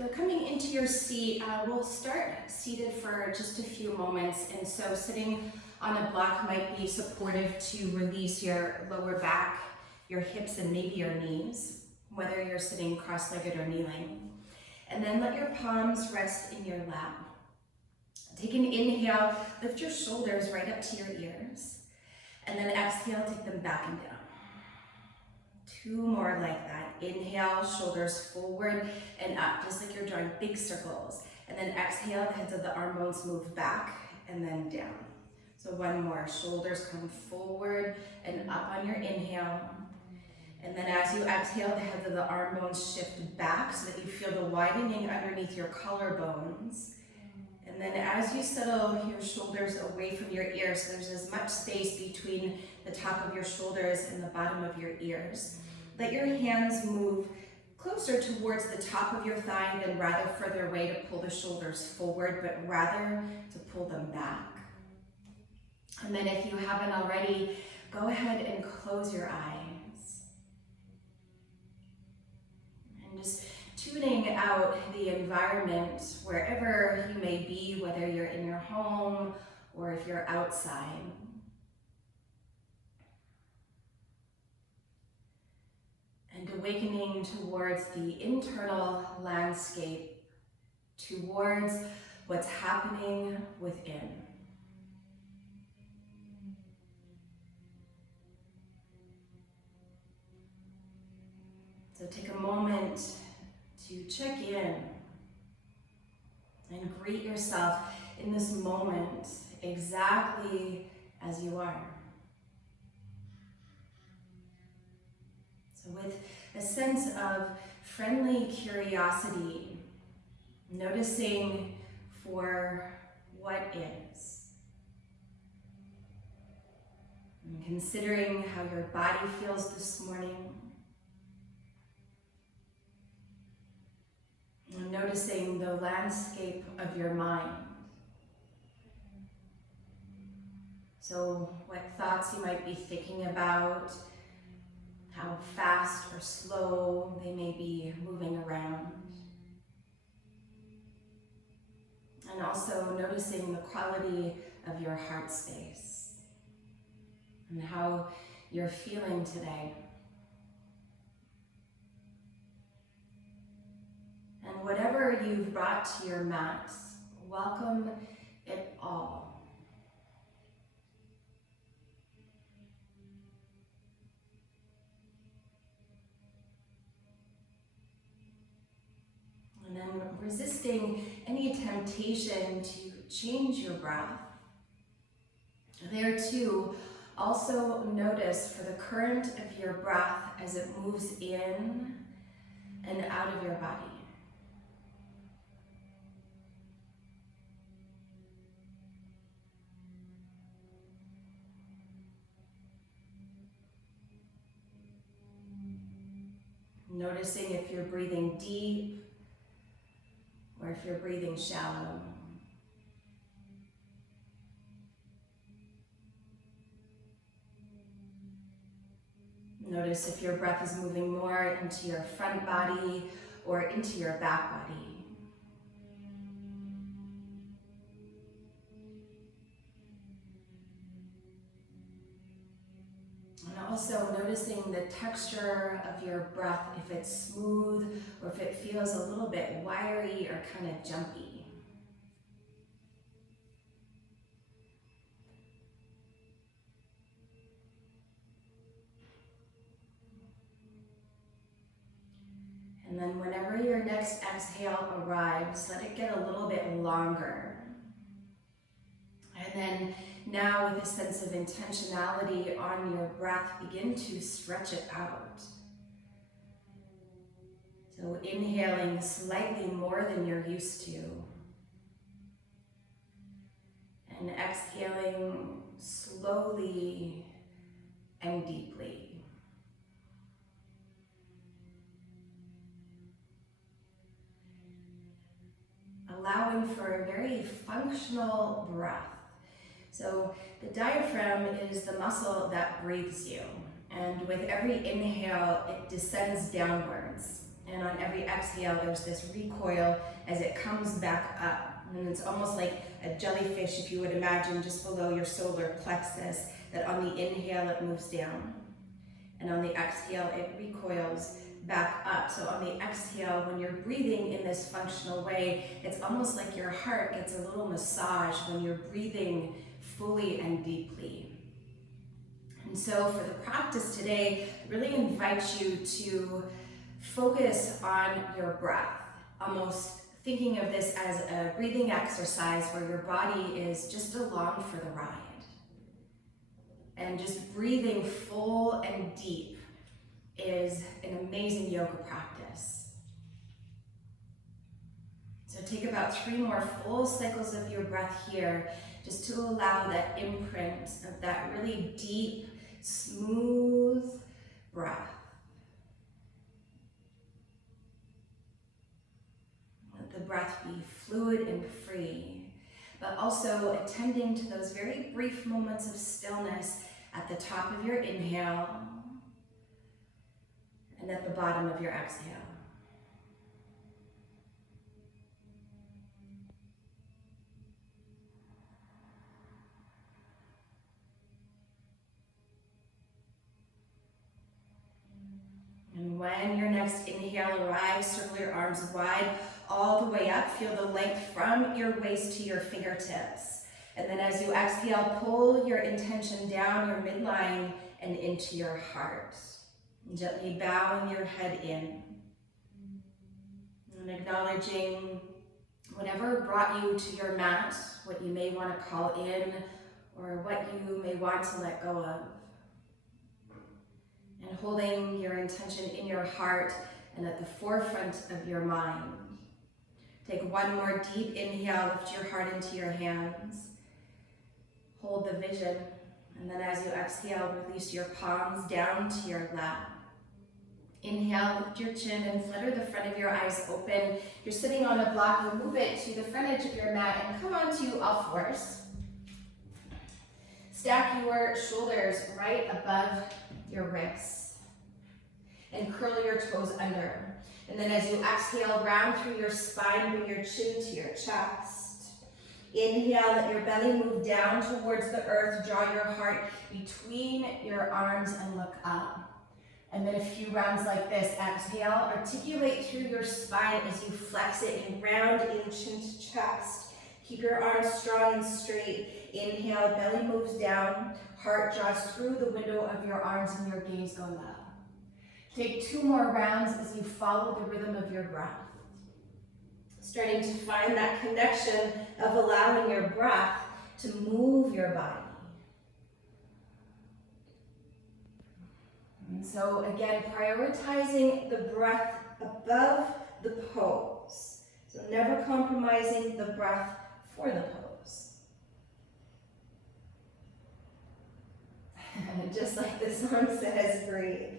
So coming into your seat, we'll start seated for just a few moments. And so sitting on a block might be supportive to release your lower back, your hips, and maybe your knees, whether you're sitting cross-legged or kneeling. And then let your palms rest in your lap. Take an inhale, lift your shoulders right up to your ears. And then exhale, take them back and down. 2 more like that. Inhale, shoulders forward and up, just like you're drawing big circles. And then exhale, the heads of the arm bones move back and then down. So 1 more, shoulders come forward and up on your inhale. And then as you exhale, the heads of the arm bones shift back so that you feel the widening underneath your collarbones. And then as you settle your shoulders away from your ears, so there's as much space between the top of your shoulders and the bottom of your ears. Let your hands move closer towards the top of your thigh than rather further away to pull the shoulders forward, but rather to pull them back. And then if you haven't already, go ahead and close your eyes. And just tuning out the environment wherever you may be, whether you're in your home or if you're outside. And awakening towards the internal landscape, towards what's happening within. So take a moment to check in and greet yourself in this moment exactly as you are. So with a sense of friendly curiosity, noticing for what is, and considering how your body feels this morning, and noticing the landscape of your mind. So what thoughts you might be thinking about, how fast or slow they may be moving around. And also noticing the quality of your heart space and how you're feeling today. And whatever you've brought to your mat, welcome it all. And then resisting any temptation to change your breath. There too, also notice for the current of your breath as it moves in and out of your body. Noticing if you're breathing deep or if you're breathing shallow. Notice if your breath is moving more into your front body or into your back body. And also noticing the texture of your breath, if it's smooth or if it feels a little bit wiry or kind of jumpy. And then whenever your next exhale arrives, let it get a little bit longer. And then now with a sense of intentionality on your breath, begin to stretch it out. So inhaling slightly more than you're used to. And exhaling slowly and deeply. Allowing for a very functional breath. So the diaphragm is the muscle that breathes you. And with every inhale, it descends downwards. And on every exhale, there's this recoil as it comes back up. And it's almost like a jellyfish, if you would imagine, just below your solar plexus, that on the inhale, it moves down. And on the exhale, it recoils back up. So on the exhale, when you're breathing in this functional way, it's almost like your heart gets a little massage when you're breathing fully and deeply. And so for the practice today, I really invite you to focus on your breath, almost thinking of this as a breathing exercise where your body is just along for the ride. And just breathing full and deep is an amazing yoga practice. So take about 3 more full cycles of your breath here, just to allow that imprint of that really deep, smooth breath. Let the breath be fluid and free, but also attending to those very brief moments of stillness at the top of your inhale and at the bottom of your exhale. And when your next inhale arrives, circle your arms wide all the way up. Feel the length from your waist to your fingertips. And then as you exhale, pull your intention down your midline and into your heart. And gently bowing your head in. And acknowledging whatever brought you to your mat, what you may want to call in, or what you may want to let go of. And holding your intention in your heart and at the forefront of your mind. Take one more deep inhale, lift your heart into your hands. Hold the vision, and then as you exhale, release your palms down to your lap. Inhale, lift your chin and flutter the front of your eyes open. You're sitting on a block, move it to the front edge of your mat and come onto all fours. Stack your shoulders right above your wrists and curl your toes under. And then as you exhale, round through your spine, bring your chin to your chest. Inhale, let your belly move down towards the earth. Draw your heart between your arms and look up. And then a few rounds like this. Exhale, articulate through your spine as you flex it and round in chin to chest. Keep your arms strong and straight. Inhale, belly moves down. Heart draws through the window of your arms and your gaze goes up. Take 2 more rounds as you follow the rhythm of your breath. Starting to find that connection of allowing your breath to move your body. And so again, prioritizing the breath above the pose. So never compromising the breath for the pose. And just like the song says, breathe.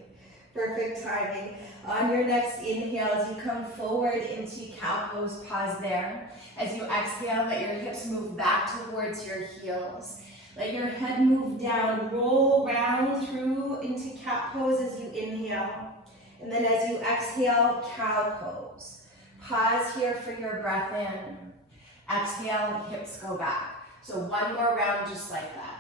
Perfect timing. On your next inhale, as you come forward into cow pose, pause there. As you exhale, let your hips move back towards your heels. Let your head move down, roll round through into cat pose as you inhale. And then as you exhale, cow pose. Pause here for your breath in. Exhale, hips go back. So 1 more round just like that.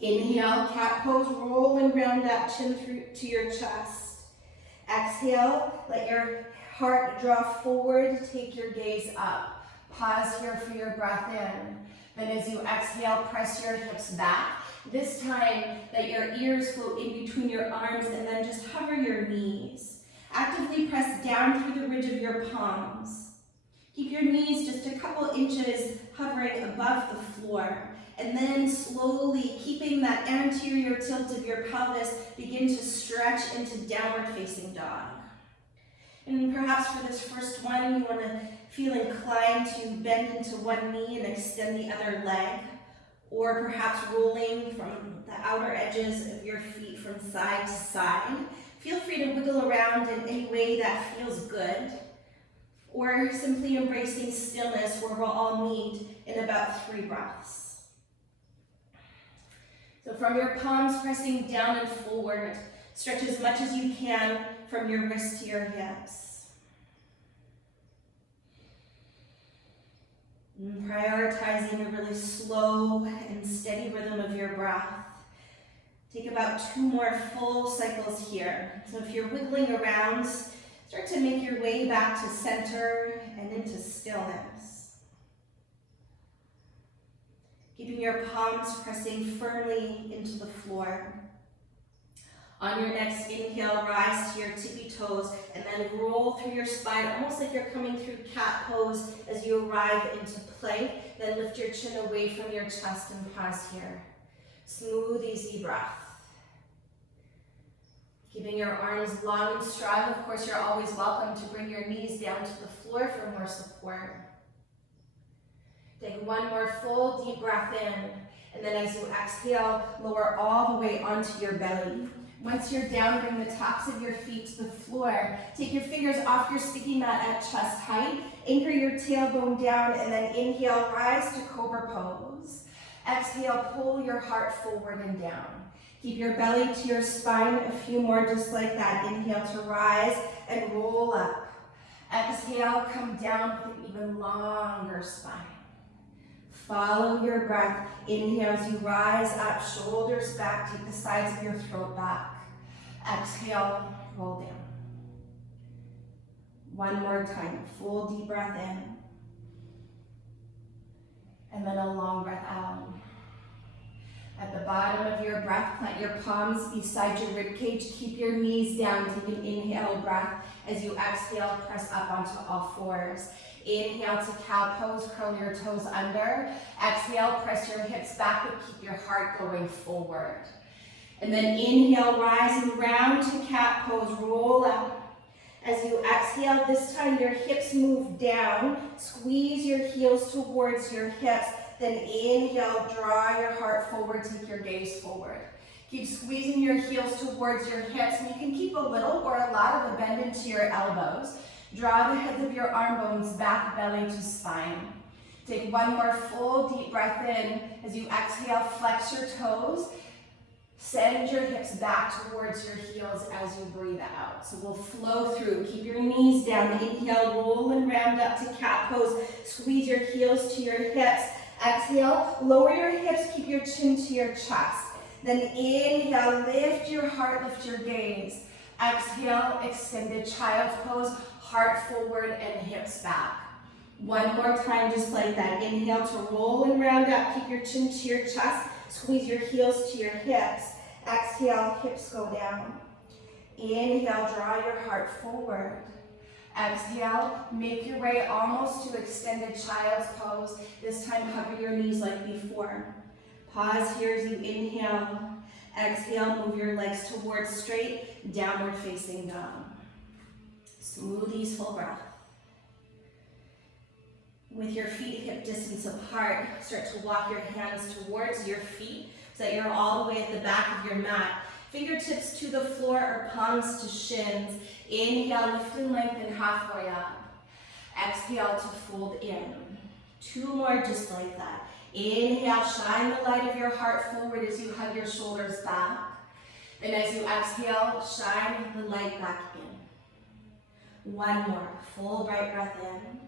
Inhale, cat pose, roll and round that chin through to your chest. Exhale, let your heart draw forward, take your gaze up. Pause here for your breath in. Then as you exhale, press your hips back. This time, let your ears float in between your arms and then just hover your knees. Actively press down through the ridge of your palms. Keep your knees just a couple inches hovering above the floor. And then slowly, keeping that anterior tilt of your pelvis, begin to stretch into downward facing dog. And perhaps for this first one, you want to feel inclined to bend into one knee and extend the other leg, or perhaps rolling from the outer edges of your feet from side to side. Feel free to wiggle around in any way that feels good, or simply embracing stillness where we'll all meet in about 3 breaths. So from your palms pressing down and forward, stretch as much as you can from your wrists to your hips. And prioritizing a really slow and steady rhythm of your breath. Take about 2 more full cycles here. So if you're wiggling around, start to make your way back to center and into stillness. Keeping your palms pressing firmly into the floor. On your next inhale, rise to your tippy toes and then roll through your spine, almost like you're coming through cat pose as you arrive into plank. Then lift your chin away from your chest and pause here. Smooth, easy breath. Keeping your arms long and strong. Of course, you're always welcome to bring your knees down to the floor for more support. Take 1 more full deep breath in, and then as you exhale, lower all the way onto your belly. Once you're down, bring the tops of your feet to the floor. Take your fingers off your sticky mat at chest height. Anchor your tailbone down, and then inhale, rise to cobra pose. Exhale, pull your heart forward and down. Keep your belly to your spine, a few more just like that. Inhale to rise and roll up. Exhale, come down with an even longer spine. Follow your breath. Inhale as you rise up, shoulders back, take the sides of your throat back. Exhale, roll down. 1 more time, full deep breath in. And then a long breath out. At the bottom of your breath, plant your palms beside your ribcage. Keep your knees down. Take an inhale breath. As you exhale, press up onto all fours. Inhale to cow pose, curl your toes under. Exhale, press your hips back, but keep your heart going forward. And then inhale, rise and round to cat pose, roll up. As you exhale, this time your hips move down. Squeeze your heels towards your hips. Then inhale, draw your heart forward, take your gaze forward. Keep squeezing your heels towards your hips, and you can keep a little or a lot of a bend into your elbows. Draw the heads of your arm bones back, belly to spine. Take 1 more full deep breath in. As you exhale, flex your toes. Send your hips back towards your heels as you breathe out. So we'll flow through. Keep your knees down. Inhale, roll and round up to cat pose. Squeeze your heels to your hips. Exhale, lower your hips, keep your chin to your chest. Then inhale, lift your heart, lift your gaze. Exhale, extended child's pose, heart forward and hips back. 1 more time, just like that. Inhale to roll and round up, keep your chin to your chest, squeeze your heels to your hips. Exhale, hips go down. Inhale, draw your heart forward. Exhale, make your way almost to extended child's pose. This time, hover your knees like before. Pause here as you inhale. Exhale, move your legs towards straight, downward facing dog. Smooth, easeful breath. With your feet hip distance apart, start to walk your hands towards your feet so that you're all the way at the back of your mat. Fingertips to the floor or palms to shins. Inhale, lift and lengthen halfway up. Exhale to fold in. 2 more just like that. Inhale, shine the light of your heart forward as you hug your shoulders back. And as you exhale, shine the light back in. 1 more, full bright breath in.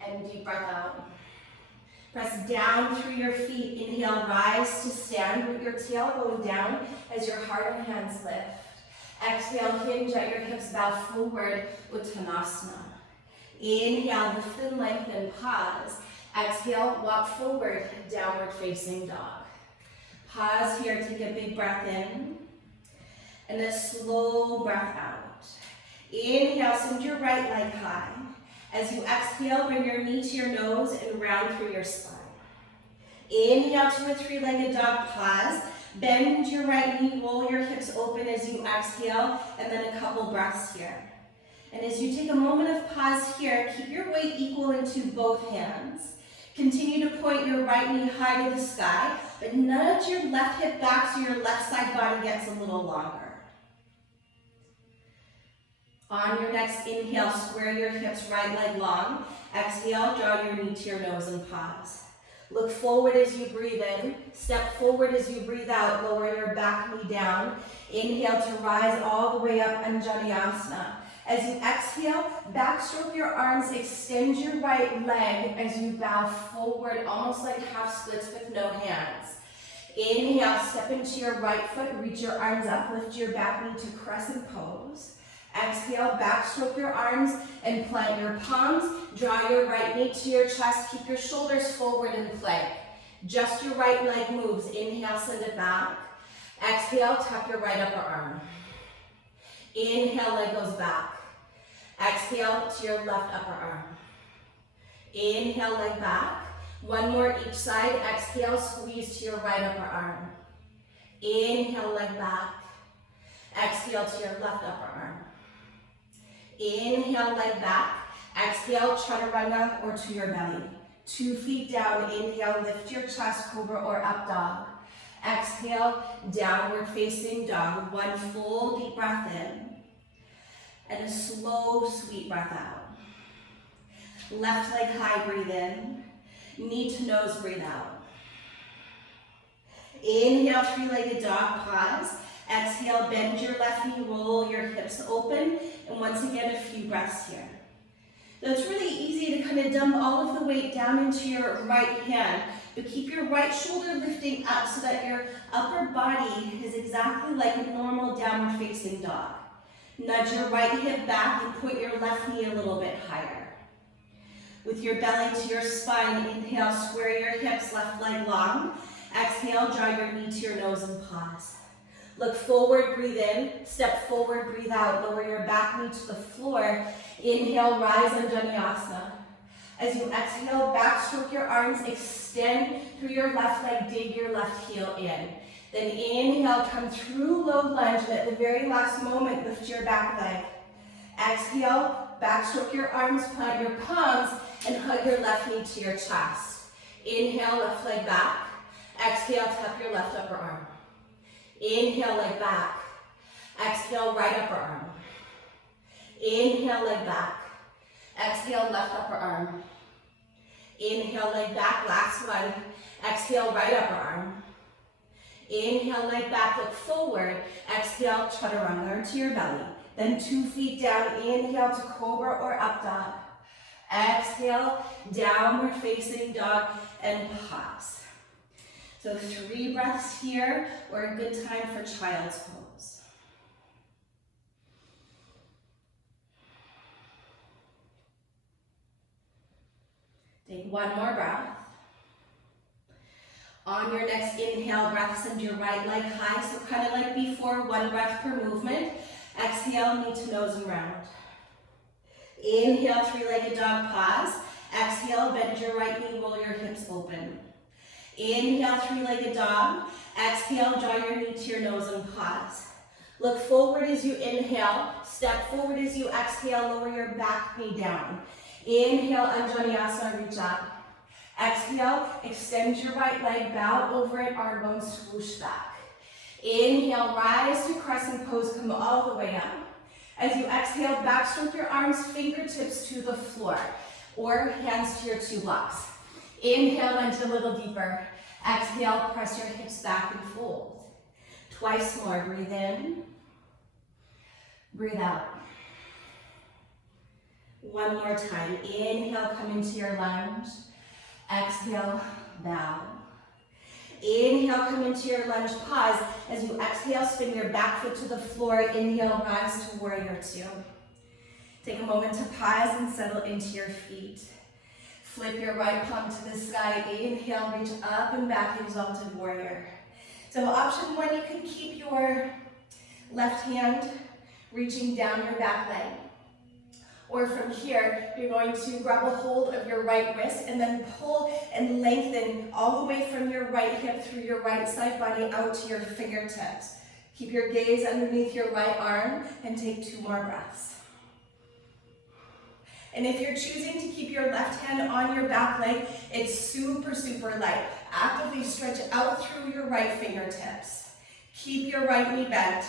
And deep breath out. Press down through your feet. Inhale, rise to stand. Root your tailbone down as your heart and hands lift. Exhale, hinge at your hips, bow forward, Uttanasana. Inhale, lift and lengthen, pause. Exhale, walk forward, downward facing dog. Pause here, take a big breath in. And a slow breath out. Inhale, send your right leg high. As you exhale, bring your knee to your nose and round through your spine. Inhale to a 3-legged dog, pause. Bend your right knee, roll your hips open as you exhale, and then a couple breaths here. And as you take a moment of pause here, keep your weight equal into both hands. Continue to point your right knee high to the sky, but nudge your left hip back so your left side body gets a little longer. On your next inhale, square your hips, right leg long. Exhale, draw your knee to your nose and pause. Look forward as you breathe in. Step forward as you breathe out. Lower your back knee down. Inhale to rise all the way up, Anjaneyasana. As you exhale, backstroke your arms, extend your right leg as you bow forward, almost like half splits with no hands. Inhale, step into your right foot, reach your arms up, lift your back knee to crescent pose. Exhale, backstroke your arms and plant your palms. Draw your right knee to your chest, keep your shoulders forward in plank. Just your right leg moves. Inhale, send it back. Exhale, tap your right upper arm. Inhale, leg goes back. Exhale to your left upper arm. Inhale, leg back. One more each side. Exhale, squeeze to your right upper arm. Inhale, leg back. Exhale to your left upper arm. Inhale, leg back. Exhale, chaturanga or to your belly. 2 feet down. Inhale, lift your chest, cobra or up dog. Exhale, downward facing dog. 1 full deep breath in. And a slow, sweet breath out. Left leg high, breathe in. Knee to nose, breathe out. Inhale, 3-legged dog, pause. Exhale, bend your left knee, roll your hips open. And once again, a few breaths here. Now it's really easy to kind of dump all of the weight down into your right hand, but keep your right shoulder lifting up so that your upper body is exactly like a normal downward facing dog. Nudge your right hip back and point your left knee a little bit higher. With your belly to your spine, inhale, square your hips, left leg long. Exhale, draw your knee to your nose and pause. Look forward, breathe in. Step forward, breathe out. Lower your back knee to the floor. Inhale, rise on Vinyasa. As you exhale, backstroke your arms, extend through your left leg, dig your left heel in. Then inhale, come through low lunge, and at the very last moment, lift your back leg. Exhale, backstroke your arms, plant your palms, and hug your left knee to your chest. Inhale, left leg back. Exhale, tap your left upper arm. Inhale, leg back. Exhale, right upper arm. Inhale, leg back. Exhale, left upper arm. Inhale, leg back, last one. Exhale, right upper arm. Inhale, leg back, look forward. Exhale, chaturanga to your belly. Then 2 feet down, inhale to cobra or up dog. Exhale, downward facing dog, and pause. So 3 breaths here, or a good time for child's pose. Take 1 more breath. On your next inhale, breath, send your right leg high, so kind of like before, 1 breath per movement. Exhale, knee to nose and round. Inhale, 3-legged dog, pause. Exhale, bend your right knee, roll your hips open. Inhale, 3-legged dog. Exhale, draw your knee to your nose and pause. Look forward as you inhale. Step forward as you exhale, lower your back knee down. Inhale, Vinyasa, reach up. Exhale, extend your right leg, bow over it, arm bones swoosh back. Inhale, rise to crescent pose, come all the way up. As you exhale, backstroke your arms, fingertips to the floor, or hands to your 2 blocks. Inhale, lunge a little deeper. Exhale, press your hips back and fold. Twice more, breathe in, breathe out. 1 more time, inhale, come into your lunge. Exhale, bow. Inhale, come into your lunge, pause. As you exhale, spin your back foot to the floor. Inhale, rise to warrior 2. Take a moment to pause and settle into your feet. Flip your right palm to the sky. Inhale, reach up and back, exalted warrior. So option 1, you can keep your left hand reaching down your back leg. Or from here, you're going to grab a hold of your right wrist and then pull and lengthen all the way from your right hip through your right side body out to your fingertips. Keep your gaze underneath your right arm and take 2 more breaths. And if you're choosing to keep your left hand on your back leg, it's super, super light. Actively stretch out through your right fingertips. Keep your right knee bent.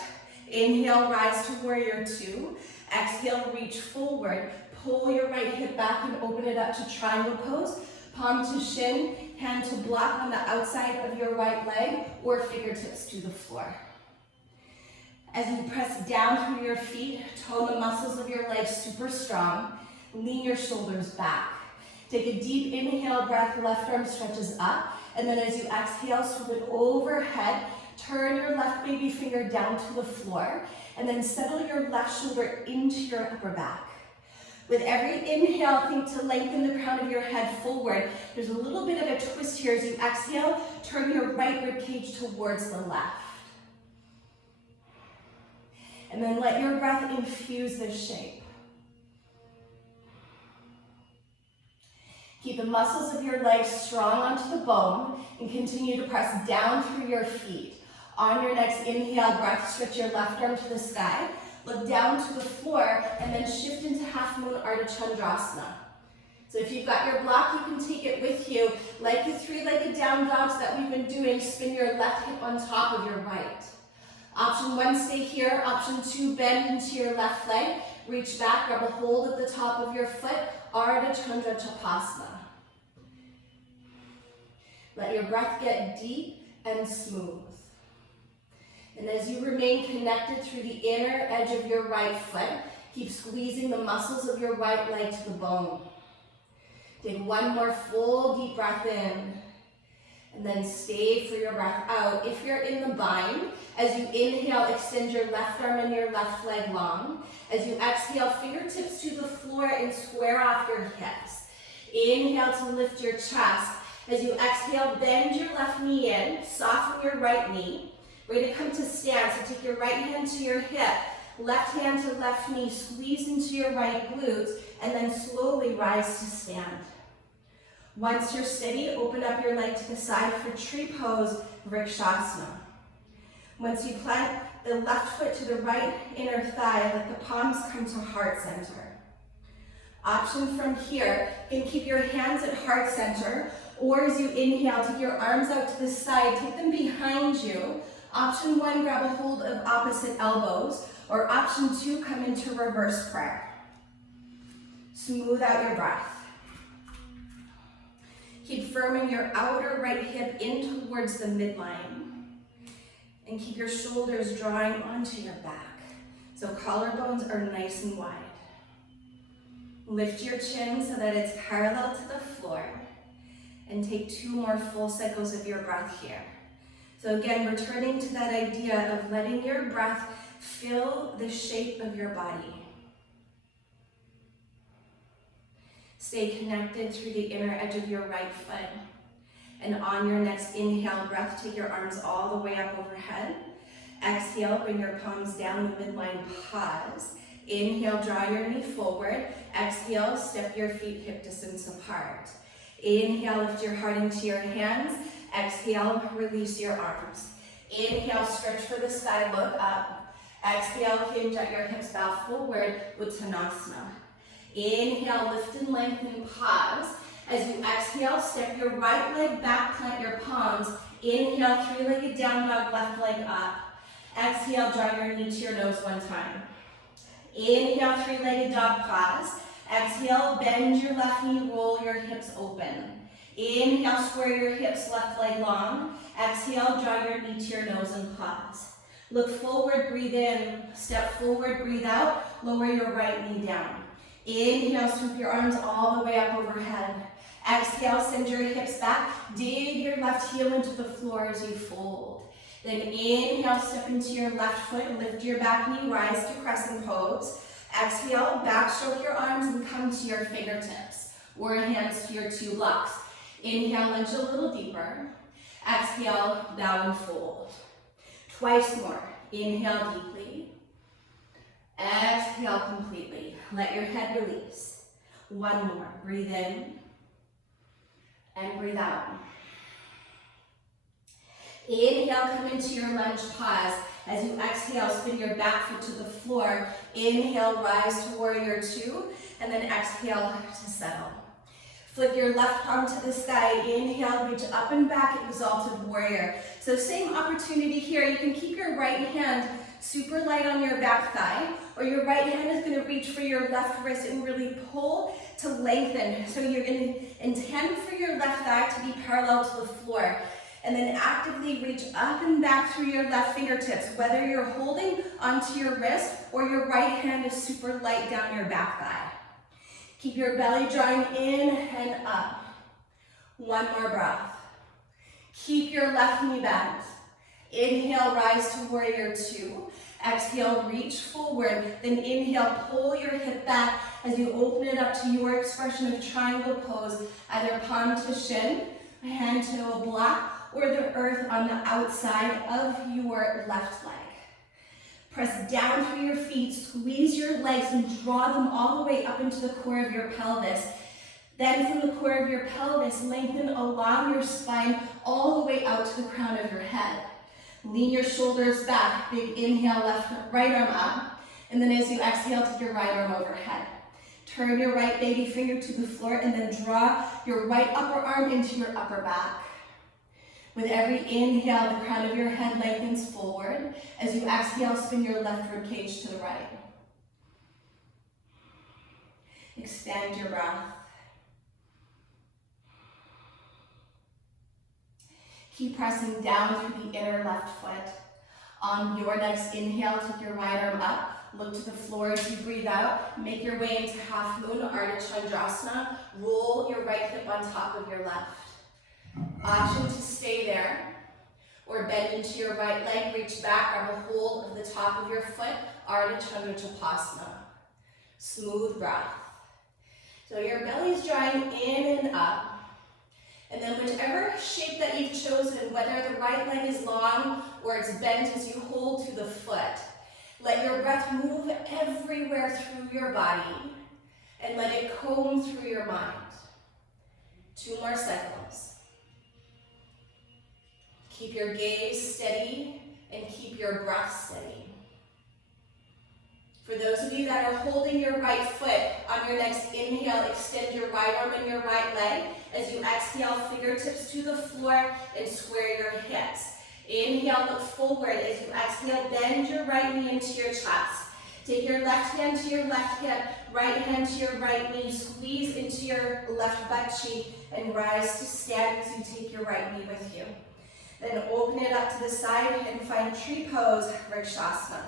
Inhale, rise to warrior 2. Exhale, reach forward. Pull your right hip back and open it up to triangle pose. Palm to shin, hand to block on the outside of your right leg, or fingertips to the floor. As you press down through your feet, tone the muscles of your legs super strong. Lean your shoulders back. Take a deep inhale breath, left arm stretches up. And then as you exhale, swoop it overhead. Turn your left baby finger down to the floor. And then settle your left shoulder into your upper back. With every inhale, think to lengthen the crown of your head forward. There's a little bit of a twist here. As you exhale, turn your right rib cage towards the left. And then let your breath infuse this shape. Keep the muscles of your legs strong onto the bone and continue to press down through your feet. On your next inhale breath, stretch your left arm to the sky, look down to the floor, and then shift into half moon Ardha Chandrasana. So if you've got your block, you can take it with you. Like the three-legged down dogs that we've been doing, spin your left hip on top of your right. Option 1, stay here. Option 2, bend into your left leg. Reach back, grab a hold at the top of your foot. Ardha Chandra Chapasana. Let your breath get deep and smooth. And as you remain connected through the inner edge of your right foot, keep squeezing the muscles of your right leg to the bone. Take one more full deep breath in. And then stay for your breath out. If you're in the bind, as you inhale, extend your left arm and your left leg long. As you exhale, fingertips to the floor and square off your hips. Inhale to lift your chest. As you exhale, bend your left knee in, soften your right knee. Ready to come to stand, so take your right hand to your hip, left hand to left knee, squeeze into your right glutes, and then slowly rise to stand. Once you're steady, open up your leg to the side for tree pose, Rakshasa. Once you plant the left foot to the right inner thigh, let the palms come to heart center. Option from here, you can keep your hands at heart center, or as you inhale, take your arms out to the side, take them behind you. Option 1, grab a hold of opposite elbows, or option 2, come into reverse prayer. Smooth out your breath. Keep firming your outer right hip in towards the midline. And keep your shoulders drawing onto your back. So collarbones are nice and wide. Lift your chin so that it's parallel to the floor. And take 2 more full cycles of your breath here. So again, returning to that idea of letting your breath fill the shape of your body. Stay connected through the inner edge of your right foot. And on your next inhale breath, take your arms all the way up overhead. Exhale, bring your palms down the midline, pause. Inhale, draw your knee forward. Exhale, step your feet hip distance apart. Inhale, lift your heart into your hands. Exhale, release your arms. Inhale, stretch for the sky, look up. Exhale, hinge at your hips, bow forward, Uttanasana. Inhale, lift and lengthen, pause. As you exhale, step your right leg back, plant your palms. Inhale, three-legged down dog, left leg up. Exhale, draw your knee to your nose 1 time. Inhale, three-legged dog, pause. Exhale, bend your left knee, roll your hips open. Inhale, square your hips, left leg long. Exhale, draw your knee to your nose and pause. Look forward, breathe in. Step forward, breathe out. Lower your right knee down. Inhale, sweep your arms all the way up overhead. Exhale, send your hips back. Dig your left heel into the floor as you fold. Then inhale, step into your left foot and lift your back knee, rise to crescent pose. Exhale, backstroke your arms and come to your fingertips or hands to your 2 blocks. Inhale, lunge a little deeper. Exhale, bow and fold. Twice more. Inhale deeply. Exhale completely. Let your head release. 1 more. Breathe in and breathe out. Inhale, come into your lunge pause. As you exhale, spin your back foot to the floor. Inhale, rise to warrior 2, and then exhale to settle. Flip your left palm to the sky. Inhale, reach up and back, exalted warrior. So same opportunity here. You can keep your right hand super light on your back thigh, or your right hand is going to reach for your left wrist and really pull to lengthen. So you're going to intend for your left thigh to be parallel to the floor. And then actively reach up and back through your left fingertips, whether you're holding onto your wrist or your right hand is super light down your back thigh. Keep your belly drawing in and up. One more breath. Keep your left knee bent. Inhale, rise to warrior two. Exhale, reach forward. Then inhale, pull your hip back as you open it up to your expression of triangle pose, either palm to shin, a hand to a block, or the earth on the outside of your left leg. Press down through your feet, squeeze your legs and draw them all the way up into the core of your pelvis. Then from the core of your pelvis, lengthen along your spine all the way out to the crown of your head. Lean your shoulders back, big inhale, right arm up. And then as you exhale, take your right arm overhead. Turn your right baby finger to the floor and then draw your right upper arm into your upper back. With every inhale, the crown of your head lengthens forward. As you exhale, spin your left rib cage to the right. Extend your breath. Keep pressing down through the inner left foot. On your next inhale, take your right arm up. Look to the floor as you breathe out. Make your way into half moon, Ardha Chandrasana. Roll your right hip on top of your left. Option to stay there, or bend into your right leg, reach back, grab a hold of the top of your foot, Ardha Chandrasana. Smooth breath. So your belly's drawing in and up. And then whichever shape that you've chosen, whether the right leg is long or it's bent as you hold to the foot, let your breath move everywhere through your body and let it comb through your mind. 2 more cycles. Keep your gaze steady and keep your breath steady. For those of you that are holding your right foot, on your next inhale, extend your right arm and your right leg. As you exhale, fingertips to the floor and square your hips. Inhale, look forward. As you exhale, bend your right knee into your chest. Take your left hand to your left hip, right hand to your right knee, squeeze into your left butt cheek, and rise to stand as you take your right knee with you. Then open it up to the side and find tree pose, Rakshasa.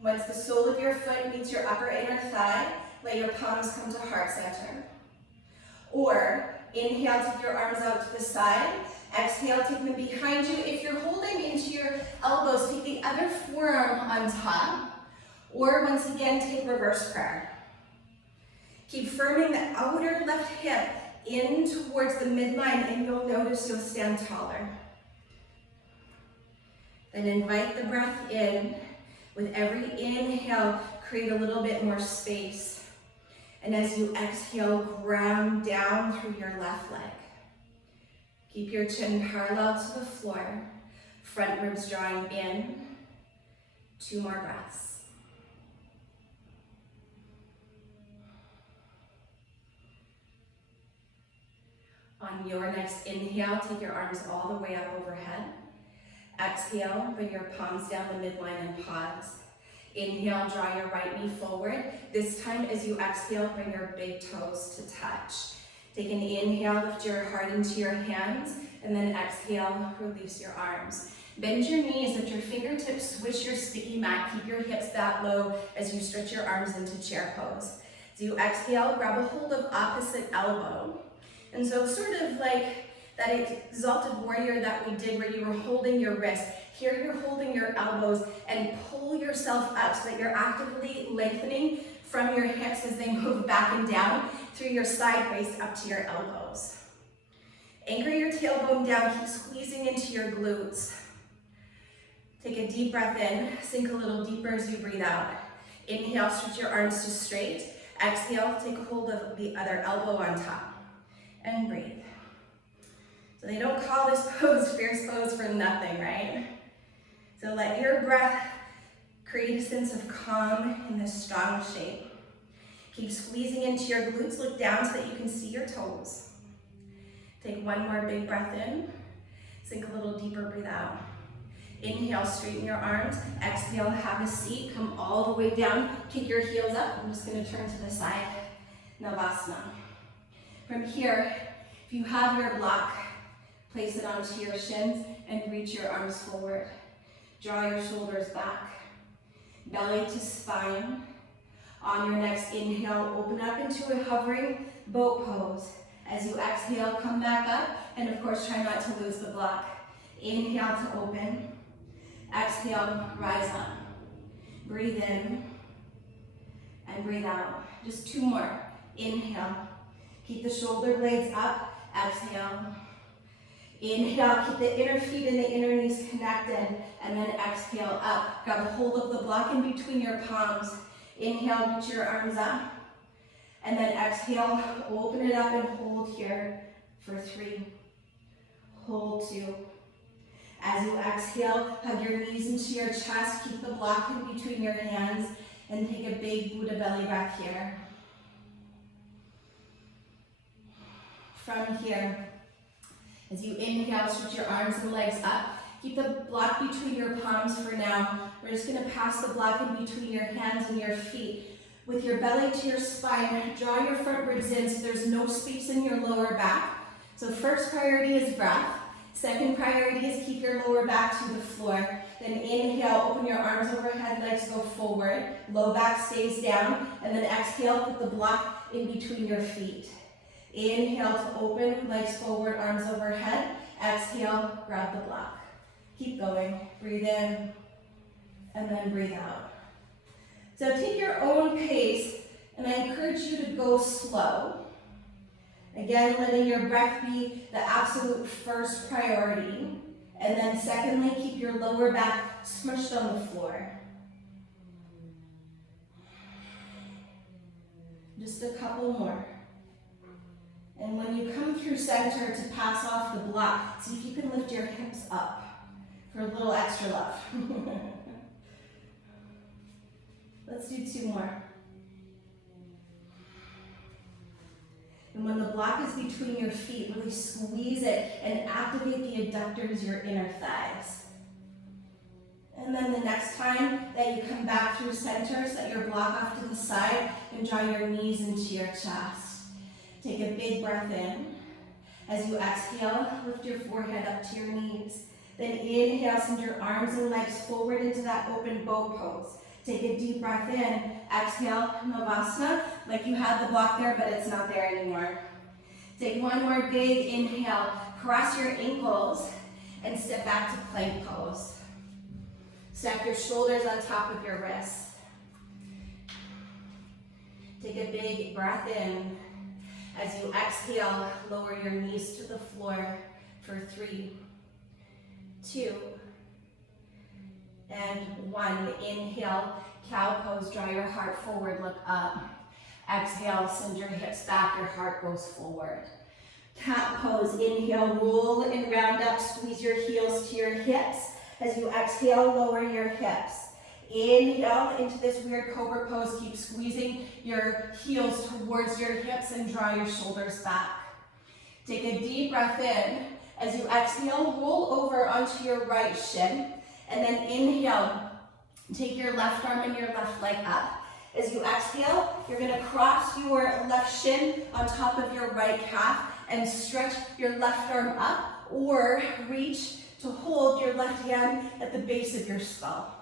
Once the sole of your foot meets your upper inner thigh, let your palms come to heart center. Or inhale, take your arms out to the side. Exhale, take them behind you. If you're holding into your elbows, take the other forearm on top. Or once again, take reverse prayer. Keep firming the outer left hip in towards the midline, and you'll notice you'll stand taller. Then invite the breath in. With every inhale, create a little bit more space. And as you exhale, ground down through your left leg. Keep your chin parallel to the floor. Front ribs drawing in. 2 more breaths. On your next inhale, take your arms all the way up overhead. Exhale, bring your palms down the midline and pause. Inhale, draw your right knee forward. This time, as you exhale, bring your big toes to touch. Take an inhale, lift your heart into your hands, and then exhale, release your arms. Bend your knees, let your fingertips swish your sticky mat. Keep your hips that low as you stretch your arms into chair pose. As you exhale, grab a hold of opposite elbow. And so sort of like that exalted warrior that we did where you were holding your wrist. Here you're holding your elbows and pull yourself up so that you're actively lengthening from your hips as they move back and down through your side waist up to your elbows. Anchor your tailbone down, keep squeezing into your glutes. Take a deep breath in, sink a little deeper as you breathe out. Inhale, stretch your arms to straight. Exhale, take hold of the other elbow on top and breathe. So they don't call this pose fierce pose for nothing, right? So let your breath create a sense of calm in this strong shape. Keep squeezing into your glutes, look down so that you can see your toes. Take 1 more big breath in, sink a little deeper, breathe out. Inhale, straighten your arms. Exhale, have a seat, come all the way down, kick your heels up. I'm just gonna turn to the side, Navasana. From here, if you have your block, Place it onto your shins and reach your arms forward. Draw your shoulders back. Belly to spine. On your next inhale, open up into a hovering boat pose. As you exhale, come back up, and of course, try not to lose the block. Inhale to open. Exhale, rise up. Breathe in and breathe out. Just 2 more. Inhale. Keep the shoulder blades up. Exhale. Inhale, keep the inner feet and the inner knees connected, and then exhale up. Grab a hold of the block in between your palms. Inhale, reach your arms up, and then exhale, open it up and hold here for 3. Hold 2. As you exhale, hug your knees into your chest, keep the block in between your hands, and take a big Buddha belly breath here. From here, as you inhale, stretch your arms and legs up. Keep the block between your palms for now. We're just going to pass the block in between your hands and your feet. With your belly to your spine, draw your front ribs in so there's no space in your lower back. So first priority is breath. Second priority is keep your lower back to the floor. Then inhale, open your arms overhead, legs go forward. Low back stays down. And then exhale, put the block in between your feet. Inhale to open, legs forward, arms overhead. Exhale, grab the block. Keep going. Breathe in, and then breathe out. So take your own pace, and I encourage you to go slow. Again, letting your breath be the absolute first priority. And then secondly, keep your lower back smushed on the floor. Just a couple more. And when you come through center to pass off the block, see if you can lift your hips up for a little extra love. Let's do 2 more. And when the block is between your feet, really squeeze it and activate the adductors, your inner thighs. And then the next time that you come back through center, set your block off to the side and draw your knees into your chest. Take a big breath in. As you exhale, lift your forehead up to your knees. Then inhale, send your arms and legs forward into that open boat pose. Take a deep breath in. Exhale, Navasana, like you had the block there, but it's not there anymore. Take 1 more big inhale. Cross your ankles and step back to plank pose. Stack your shoulders on top of your wrists. Take a big breath in. As you exhale, lower your knees to the floor for 3, 2, and 1. Inhale, cow pose, draw your heart forward, look up. Exhale, send your hips back, your heart goes forward. Cat pose, inhale, roll and round up, squeeze your heels to your hips. As you exhale, lower your hips. Inhale into this weird cobra pose, keep squeezing your heels towards your hips and draw your shoulders back. Take a deep breath in. As you exhale, roll over onto your right shin, and then inhale, take your left arm and your left leg up. As you exhale, you're going to cross your left shin on top of your right calf and stretch your left arm up, or reach to hold your left hand at the base of your skull.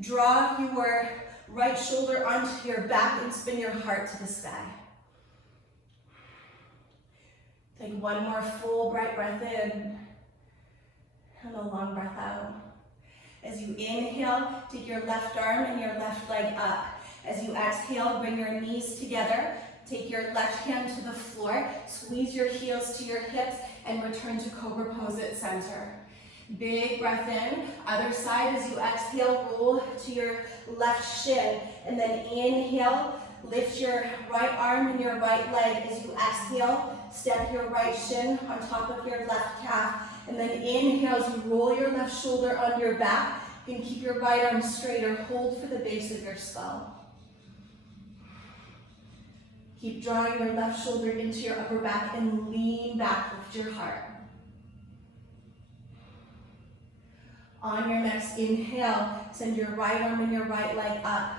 Draw your right shoulder onto your back and spin your heart to the sky. Take 1 more full bright breath in and a long breath out. As you inhale, take your left arm and your left leg up. As you exhale, bring your knees together. Take your left hand to the floor, squeeze your heels to your hips, and return to cobra pose at center. Big breath in, other side. As you exhale, roll to your left shin, and then inhale, lift your right arm and your right leg. As you exhale, step your right shin on top of your left calf, and then inhale as you roll your left shoulder on your back. You can keep your right arm straight or hold for the base of your skull. Keep drawing your left shoulder into your upper back and lean back, lift your heart. On your next inhale, send your right arm and your right leg up.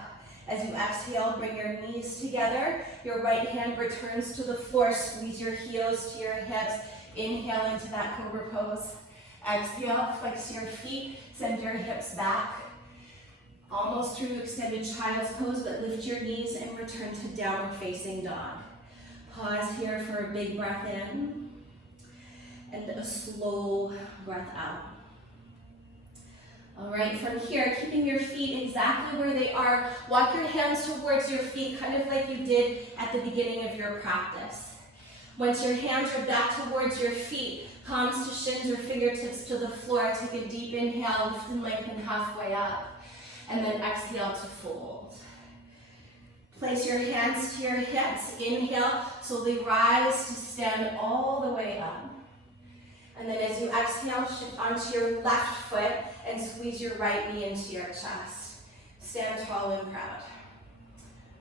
As you exhale, bring your knees together. Your right hand returns to the floor. Squeeze your heels to your hips. Inhale into that cobra pose. Exhale, flex your feet, send your hips back. Almost through extended child's pose, but lift your knees and return to downward facing dog. Pause here for a big breath in and a slow breath out. All right, from here, keeping your feet exactly where they are, walk your hands towards your feet, kind of like you did at the beginning of your practice. Once your hands are back towards your feet, palms to shins or fingertips to the floor, take a deep inhale, lift and lengthen halfway up, and then exhale to fold. Place your hands to your hips, inhale, slowly rise to stand all the way up. And then as you exhale, shift onto your left foot and squeeze your right knee into your chest. Stand tall and proud.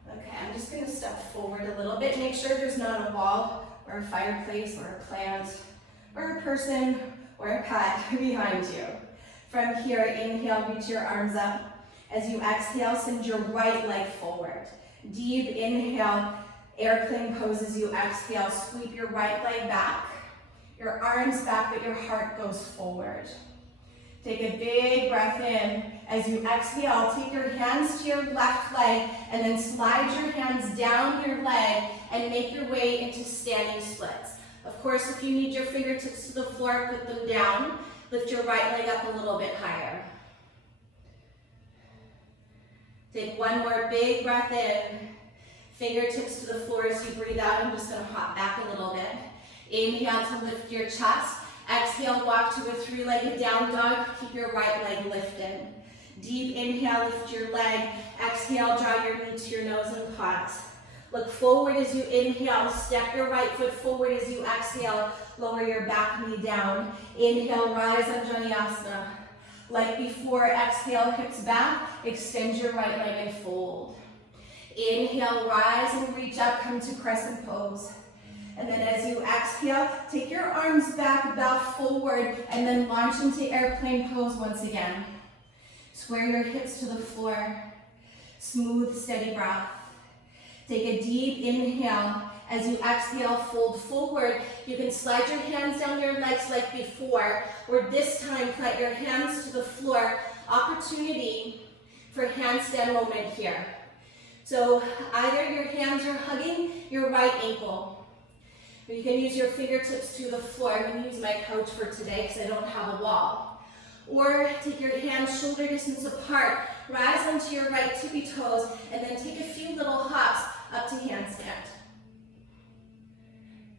Okay, I'm just gonna step forward a little bit. Make sure there's not a wall or a fireplace or a plant or a person or a pet behind you. From here, inhale, reach your arms up. As you exhale, send your right leg forward. Deep inhale, airplane pose as you exhale. Sweep your right leg back. Your arms back, but your heart goes forward. Take a big breath in. As you exhale, take your hands to your left leg and then slide your hands down your leg and make your way into standing splits. Of course, if you need your fingertips to the floor, put them down. Lift your right leg up a little bit higher. Take one more big breath in. Fingertips to the floor as you breathe out. I'm just going to hop back a little bit. Inhale to lift your chest. Exhale, walk to a three-legged down dog. Keep your right leg lifted. Deep inhale, lift your leg. Exhale, draw your knee to your nose and pause. Look forward as you inhale. Step your right foot forward as you exhale. Lower your back knee down. Inhale, rise on Vinyasa. Like before, exhale, hips back. Extend your right leg and fold. Inhale, rise and reach up, come to crescent pose. And then as you exhale, take your arms back, bow forward, and then launch into airplane pose once again. Square your hips to the floor. Smooth, steady breath. Take a deep inhale. As you exhale, fold forward. You can slide your hands down your legs like before, or this time plant your hands to the floor. Opportunity for handstand moment here. So either your hands are hugging your right ankle, or you can use your fingertips to the floor. I'm going to use my couch for today because I don't have a wall. Or take your hands shoulder distance apart, rise onto your right tippy toes, and then take a few little hops up to handstand.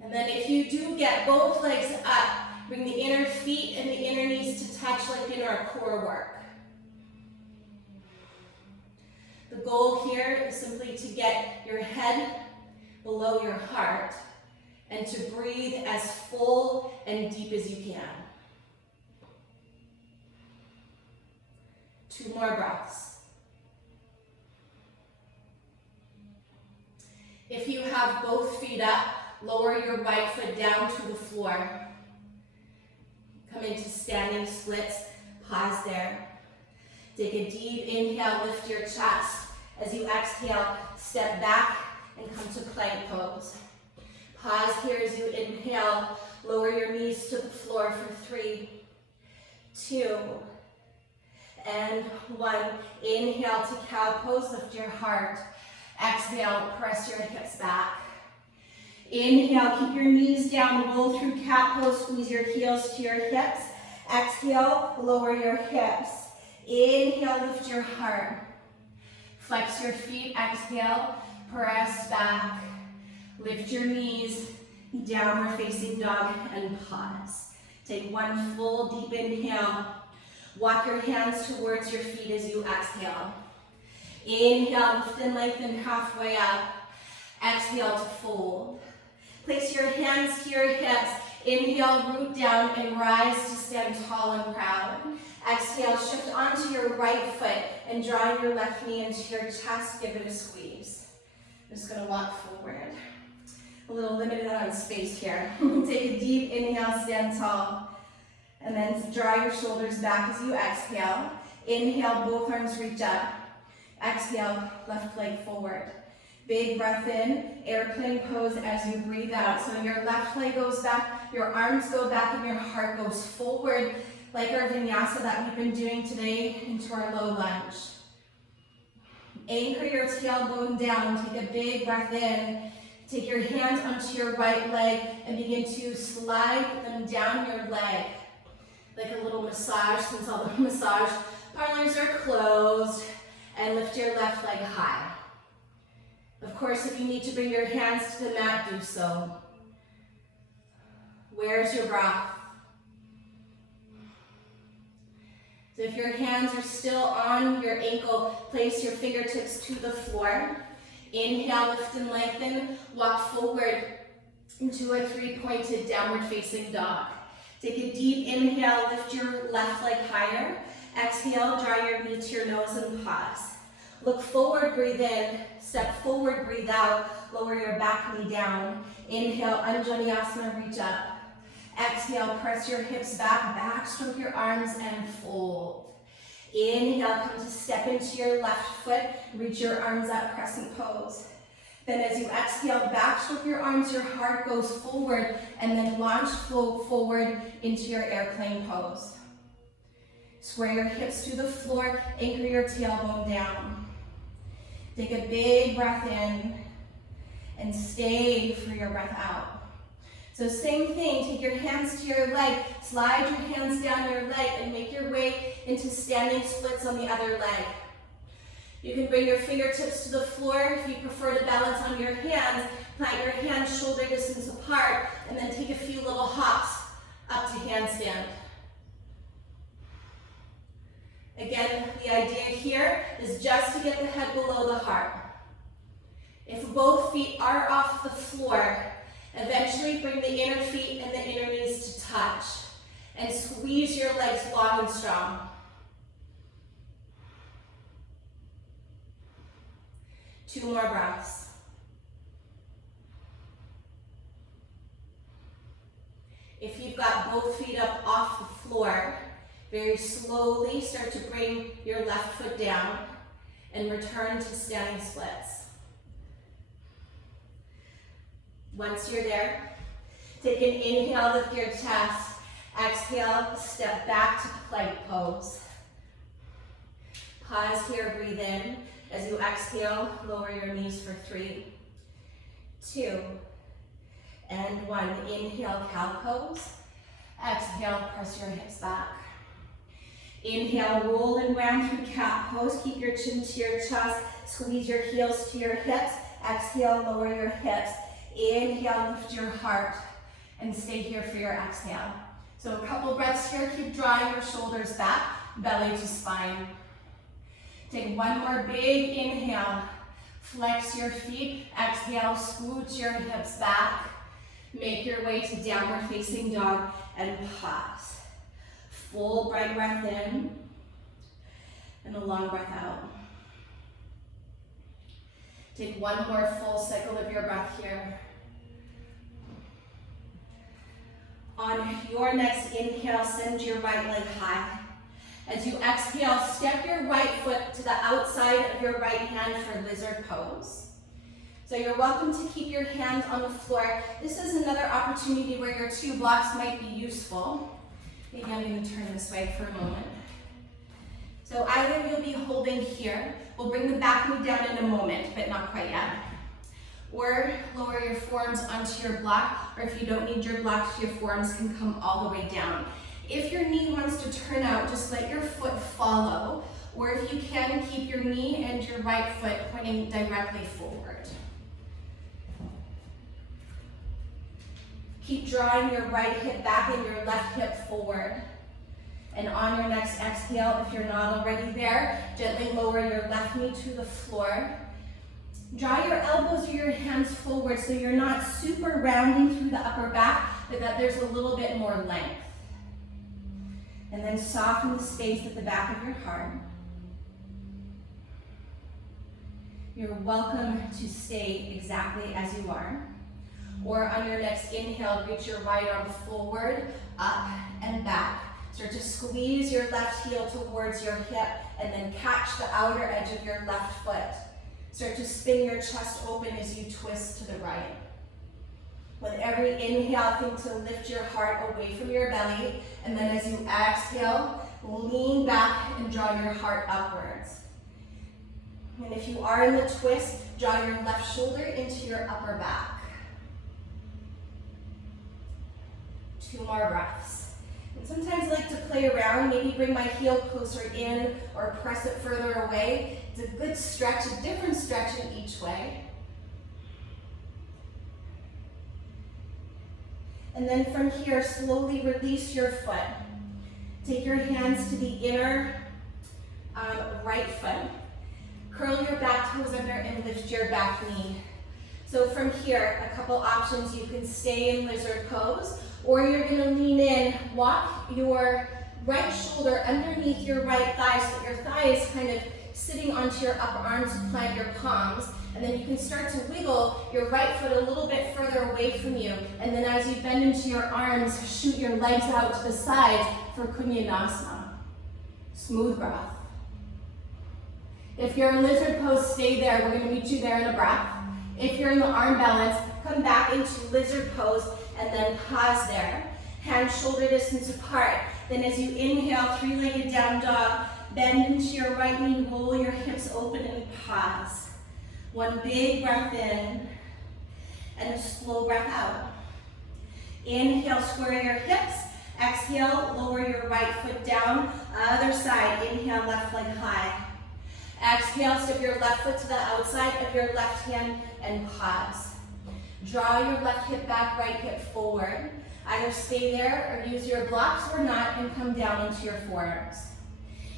And then if you do get both legs up, bring the inner feet and the inner knees to touch like in our core work. The goal here is simply to get your head below your heart and to breathe as full and deep as you can. 2 more breaths. If you have both feet up, lower your right foot down to the floor. Come into standing splits, pause there. Take a deep inhale, lift your chest. As you exhale, step back and come to plank pose. Pause here as you inhale, lower your knees to the floor for 3, 2, and 1. Inhale to cow pose, lift your heart. Exhale, press your hips back. Inhale, keep your knees down, roll through cat pose, squeeze your heels to your hips. Exhale, lower your hips. Inhale, lift your heart. Flex your feet, exhale, press back. Lift your knees, downward facing dog, and pause. Take 1 full deep inhale. Walk your hands towards your feet as you exhale. Inhale, lift and lengthen halfway up. Exhale to fold. Place your hands to your hips. Inhale, root down and rise to stand tall and proud. Exhale, shift onto your right foot and draw your left knee into your chest. Give it a squeeze. I'm just going to walk forward. A little limited on space here. Take a deep inhale, stand tall. And then draw your shoulders back as you exhale. Inhale, both arms reach up. Exhale, left leg forward. Big breath in, airplane pose as you breathe out. So your left leg goes back, your arms go back, and your heart goes forward, like our vinyasa that we've been doing today into our low lunge. Anchor your tailbone down, take a big breath in. Take your hands onto your right leg and begin to slide them down your leg. Like a little massage, since all the massage parlors are closed. And lift your left leg high. Of course, if you need to bring your hands to the mat, do so. Where's your breath? So if your hands are still on your ankle, place your fingertips to the floor. Inhale, lift and lengthen. Walk forward into a three-pointed downward facing dog. Take a deep inhale, lift your left leg higher. Exhale, draw your knee to your nose and pause. Look forward, breathe in. Step forward, breathe out. Lower your back knee down. Inhale, Anjaneyasana, reach up. Exhale, press your hips back, backstroke your arms and fold. Inhale, come to step into your left foot, reach your arms up, crescent pose. Then as you exhale, backstroke your arms, your heart goes forward, and then launch forward into your airplane pose. Square your hips to the floor, anchor your tailbone down. Take a big breath in, and stay for your breath out. So same thing, take your hands to your leg, slide your hands down your leg and make your way into standing splits on the other leg. You can bring your fingertips to the floor if you prefer to balance on your hands. Plant your hands shoulder distance apart and then take a few little hops up to handstand. Again, the idea here is just to get the head below the heart. If both feet are off the floor, eventually bring the inner feet and the inner knees to touch and squeeze your legs long and strong. Two more breaths. If you've got both feet up off the floor, very slowly start to bring your left foot down and return to standing splits. Once you're there, take an inhale, lift your chest. Exhale, step back to plank pose. Pause here, breathe in. As you exhale, lower your knees for 3, 2, and 1. Inhale, cow pose. Exhale, press your hips back. Inhale, roll and round through cat pose. Keep your chin to your chest. Squeeze your heels to your hips. Exhale, lower your hips. Inhale, lift your heart, and stay here for your exhale. So a couple breaths here. Keep drawing your shoulders back, belly to spine. Take one more big inhale. Flex your feet. Exhale, scoot your hips back. Make your way to downward facing dog and pause. Full bright breath in and a long breath out. Take one more full cycle of your breath here. On your next inhale, send your right leg high. As you exhale, step your right foot to the outside of your right hand for lizard pose. So you're welcome to keep your hands on the floor. This is another opportunity where your 2 blocks might be useful. Maybe I'm going to turn this way for a moment. So either you'll be holding here. We'll bring the back knee down in a moment, but not quite yet. Or lower your forearms onto your block, or if you don't need your blocks, your forearms can come all the way down. If your knee wants to turn out, just let your foot follow, or if you can, keep your knee and your right foot pointing directly forward. Keep drawing your right hip back and your left hip forward. And on your next exhale, if you're not already there, gently lower your left knee to the floor. Draw your elbows or your hands forward so you're not super rounding through the upper back, but that there's a little bit more length. And then soften the space at the back of your heart. You're welcome to stay exactly as you are. Or on your next inhale, reach your right arm forward, up, and back. Start to squeeze your left heel towards your hip and then catch the outer edge of your left foot. Start to spin your chest open as you twist to the right. With every inhale, think to lift your heart away from your belly. And then as you exhale, lean back and draw your heart upwards. And if you are in the twist, draw your left shoulder into your upper back. 2 more breaths. And sometimes I like to play around, maybe bring my heel closer in or press it further away. It's a good stretch, a different stretch in each way. And then from here, slowly release your foot. Take your hands to the inner right foot. Curl your back toes under and lift your back knee. So from here, a couple options. You can stay in lizard pose, or you're gonna lean in, walk your right shoulder underneath your right thigh so that your thigh is kind of sitting onto your upper arms to plant your palms. And then you can start to wiggle your right foot a little bit further away from you. And then as you bend into your arms, shoot your legs out to the sides for Vinyasa. Smooth breath. If you're in lizard pose, stay there. We're gonna meet you there in a breath. If you're in the arm balance, come back into lizard pose and then pause there. Hands shoulder distance apart. Then as you inhale, 3-legged down dog, bend into your right knee, roll your hips open and pause. 1 big breath in and a slow breath out. Inhale, square your hips. Exhale, lower your right foot down. Other side, inhale, left leg high. Exhale, step your left foot to the outside of your left hand and pause. Draw your left hip back, right hip forward. Either stay there or use your blocks or not and come down into your forearms.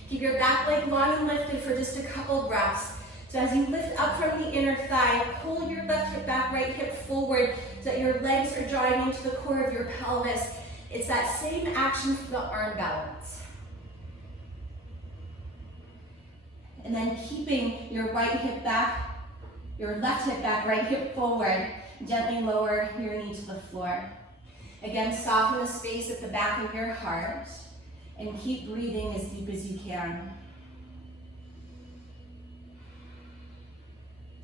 Keep your back leg long and lifted for just a couple breaths. So as you lift up from the inner thigh, pull your left hip back, right hip forward so that your legs are drawing into the core of your pelvis. It's that same action for the arm balance. And then keeping your right hip back, your left hip back, right hip forward, gently lower your knee to the floor. Again, soften the space at the back of your heart and keep breathing as deep as you can.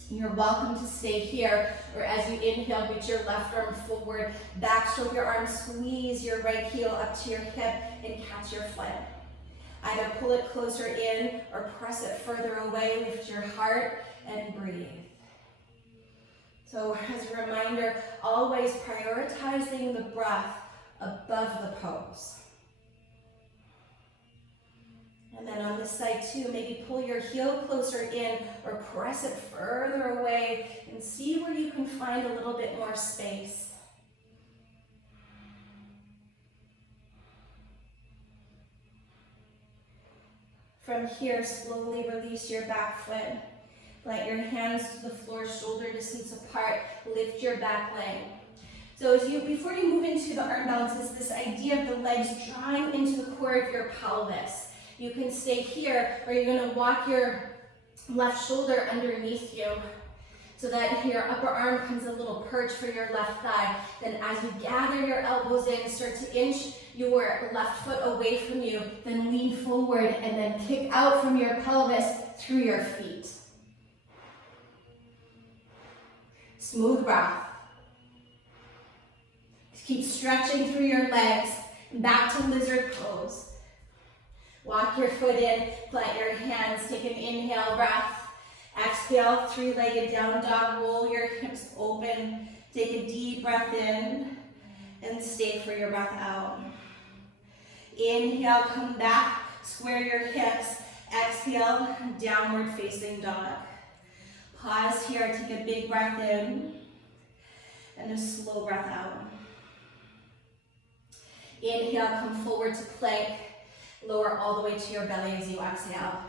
You're welcome to stay here, or as you inhale, reach your left arm forward, backstroke your arm, squeeze your right heel up to your hip and catch your foot. Either pull it closer in or press it further away, lift your heart and breathe. So as a reminder, always prioritizing the breath above the pose. And then on this side too, maybe pull your heel closer in or press it further away and see where you can find a little bit more space. From here, slowly release your back foot. Plant your hands to the floor, shoulder distance apart. Lift your back leg. So before you move into the arm balance, is this idea of the legs drawing into the core of your pelvis. You can stay here, or you're going to walk your left shoulder underneath you so that your upper arm becomes a little perch for your left thigh. Then as you gather your elbows in, start to inch your left foot away from you, then lean forward and then kick out from your pelvis through your feet. Smooth breath. Keep stretching through your legs. Back to lizard pose. Walk your foot in, plant your hands, take an inhale breath. Exhale, 3-legged down dog, roll your hips open. Take a deep breath in and stay for your breath out. Inhale, come back, square your hips. Exhale, downward facing dog. Pause here, take a big breath in and a slow breath out. Inhale, come forward to plank. Lower all the way to your belly as you exhale.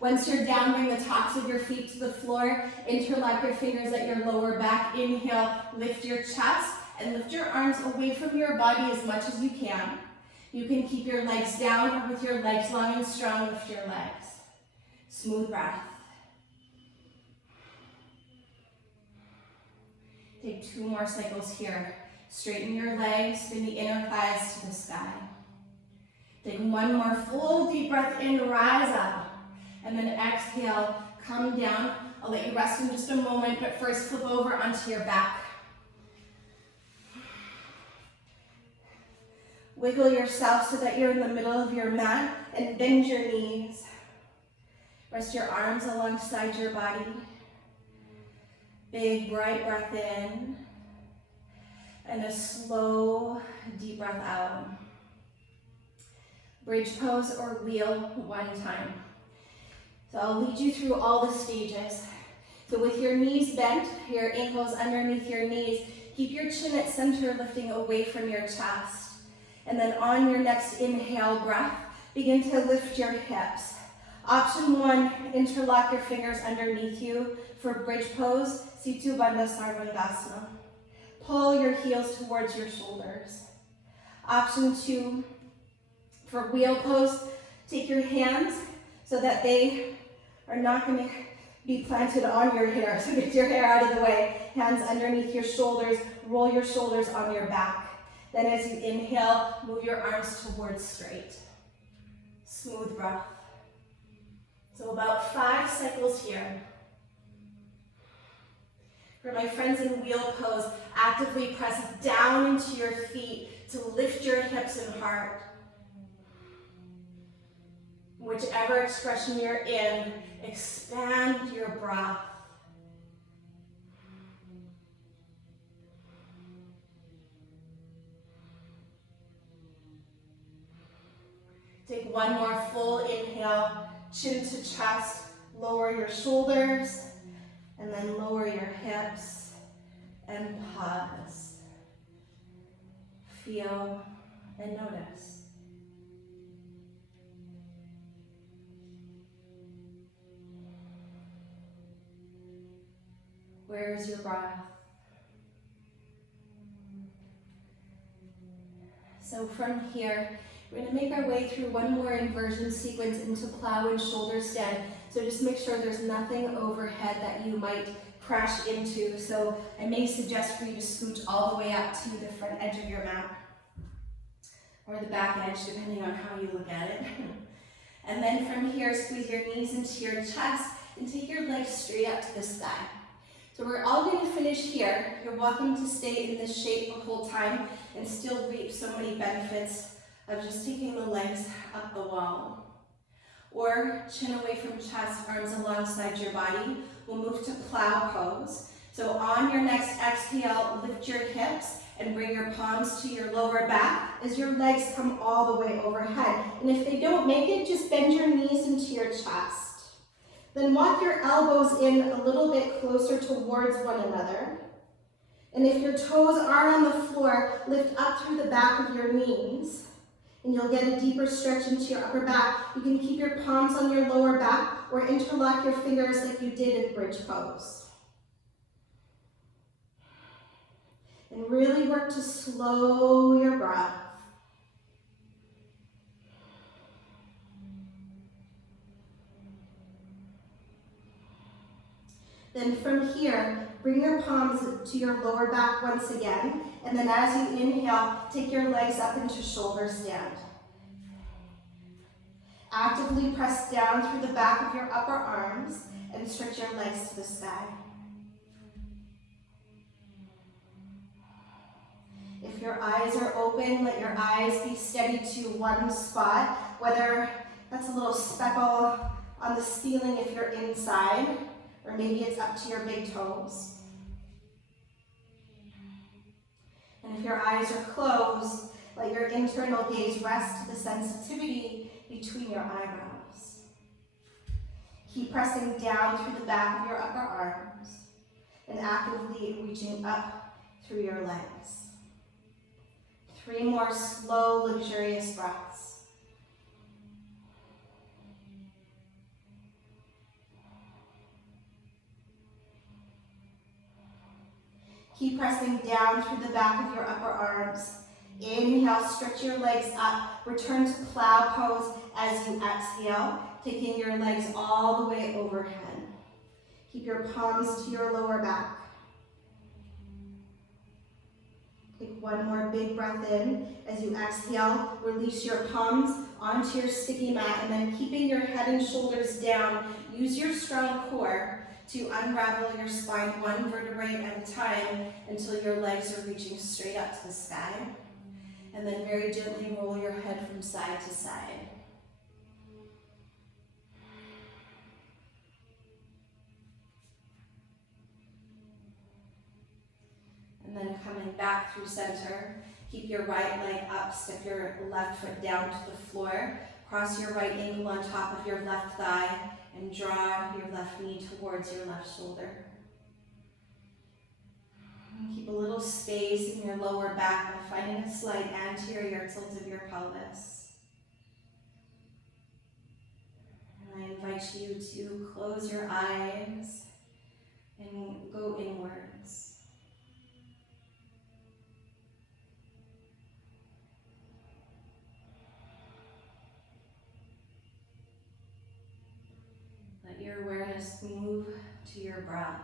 Once you're down, bring the tops of your feet to the floor. Interlock your fingers at your lower back. Inhale, lift your chest and lift your arms away from your body as much as you can. You can keep your legs down, or with your legs long and strong, lift your legs. Smooth breath. Take 2 more cycles here. Straighten your legs, spin the inner thighs to the sky. Take 1 more full deep breath in, rise up. And then exhale, come down, I'll let you rest in just a moment, but first flip over onto your back. Wiggle yourself so that you're in the middle of your mat and bend your knees. Rest your arms alongside your body. Big, bright breath in. And a slow, deep breath out. Bridge pose or wheel one time. So I'll lead you through all the stages. So with your knees bent, your ankles underneath your knees, keep your chin at center, lifting away from your chest. And then on your next inhale breath, begin to lift your hips. Option 1, interlock your fingers underneath you for bridge pose, Situ Bandha Sarvangasana. Pull your heels towards your shoulders. Option 2, for wheel pose, take your hands so that they are not going to be planted on your hair. So get your hair out of the way. Hands underneath your shoulders, roll your shoulders on your back. Then as you inhale, move your arms towards straight. Smooth breath. So about 5 cycles here. For my friends in wheel pose, actively press down into your feet to lift your hips and heart. Whichever expression you're in, expand your breath. Take one more full inhale, chin to chest, lower your shoulders, and then lower your hips, and pause. Feel and notice. Where is your breath? So from here, we're going to make our way through one more inversion sequence into plow and shoulder stand. So just make sure there's nothing overhead that you might crash into. So I may suggest for you to scooch all the way up to the front edge of your mat, or the back edge, depending on how you look at it. And then from here, squeeze your knees into your chest and take your legs straight up to the sky. So we're all going to finish here. You're welcome to stay in this shape the whole time and still reap so many benefits of just taking the legs up the wall. Or chin away from chest, arms alongside your body. We'll move to plow pose. So on your next exhale, lift your hips and bring your palms to your lower back as your legs come all the way overhead. And if they don't make it, just bend your knees into your chest. Then walk your elbows in a little bit closer towards one another. And if your toes are on the floor, lift up through the back of your knees. And you'll get a deeper stretch into your upper back. You can keep your palms on your lower back or interlock your fingers like you did in bridge pose. And really work to slow your breath. Then from here, bring your palms to your lower back once again. And then as you inhale, take your legs up into shoulder stand. Actively press down through the back of your upper arms and stretch your legs to the sky. If your eyes are open, let your eyes be steady to one spot, whether that's a little speckle on the ceiling if you're inside, or maybe it's up to your big toes. And if your eyes are closed, let your internal gaze rest to the sensitivity between your eyebrows. Keep pressing down through the back of your upper arms and actively reaching up through your legs. 3 more slow, luxurious breaths. Keep pressing down through the back of your upper arms. Inhale, stretch your legs up. Return to plow pose as you exhale, taking your legs all the way overhead. Keep your palms to your lower back. Take one more big breath in. As you exhale, release your palms onto your sticky mat, and then keeping your head and shoulders down, use your strong core to unravel your spine one vertebrae at a time until your legs are reaching straight up to the sky. And then very gently roll your head from side to side. And then coming back through center, keep your right leg up, step your left foot down to the floor, cross your right ankle on top of your left thigh, and draw your left knee towards your left shoulder. And keep a little space in your lower back by finding a slight anterior tilt of your pelvis. And I invite you to close your eyes and go inwards. Let your awareness move to your breath.